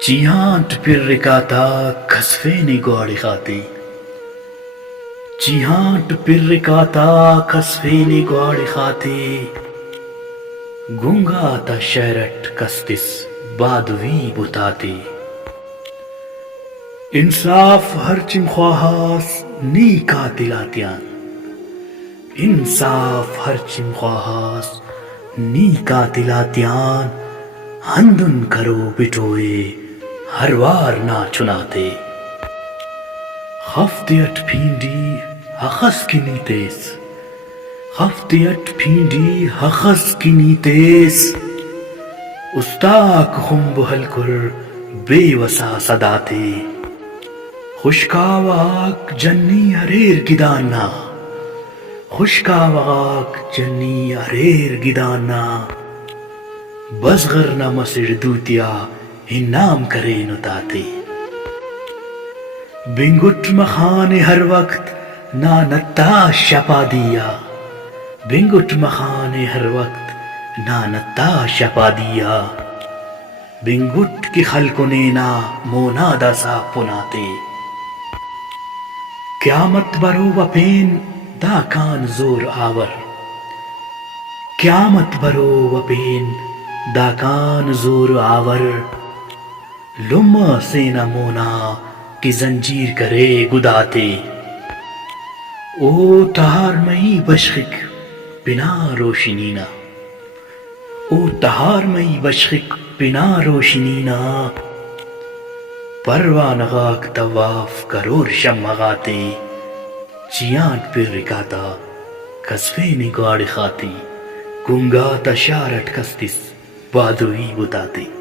چیہانٹ پھر رکاتا کسفے نے گوڑ خاتے چیہانٹ پھر رکاتا کسفے نے گوڑ خاتے گنگا تا شہرٹ کستس بادوی بتاتے انصاف ہر چم خواہاس نی قاتلاتیان انصاف ہر چم خواہاس نی قاتلاتیان ہندن کرو بٹوئے ہر وار نہ چناتے خفتیٹ پھینڈی حقس کی نیتیس خفتیٹ پھینڈی حقس کی نیتیس استاک خم بہل کر بے وسا صداتے خوشکاواک جنی اریر گدانا خوشکاواک جنی اریر گدانا بزغر نہ مسڑ دوتیا انعام کرے نتاتے بنگٹ مخانے ہر وقت نا نتا شپا دیا بنگٹ مخانے ہر وقت نا نتا شپا دیا بنگٹ کی خلق نینا مونادا سا پناتے قیامت برو وپین دا کان زور آور قیامت برو وپین دا کان زور آور لما سینا مونا کی زنجیر کرے گداتے او تہار مئی بشخک بنا روشنینا او تہار مئی بشخک بنا روشنینا پروانغاک طواف کرور شمغاتے چیانٹ پھر رکاتا کسفے نے گاڑ خاتی گنگا تا شارٹ کستس بادوی بتاتے